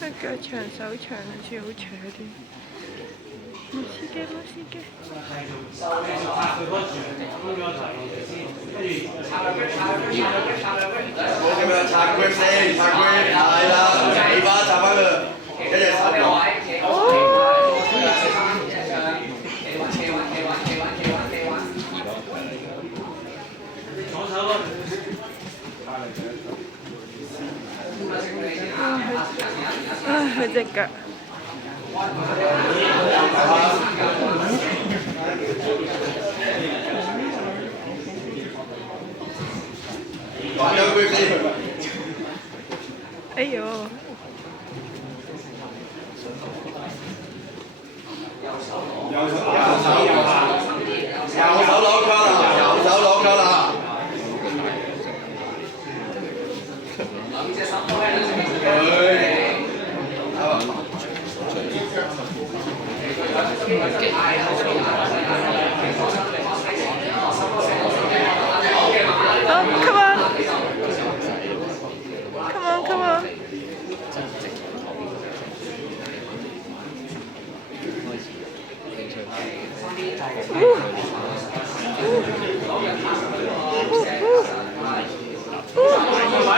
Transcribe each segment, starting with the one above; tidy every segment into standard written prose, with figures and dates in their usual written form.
佢腳長手長，好似好扯啲。冇司機，冇司機。我咁樣拆佢先，拆佢係啦，尾巴拆翻佢，一隻手佢隻腳。哎呦！右手攞卡啦，右手攞卡啦。Come on! Come on, come on!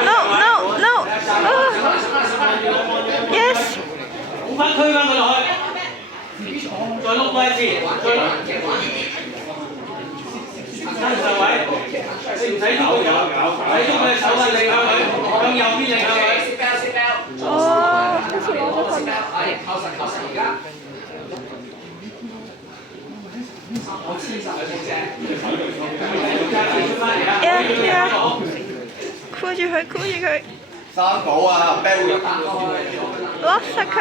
No, no, no! Yes! 推返佢落去，再碌多一次，跟上位，你唔使喐佢手，睇喐佢手啊，擰向佢，向右邊擰向佢。哦，好似攞咗份。箍住佢，箍住佢。三寶啊，啤會。攞實佢。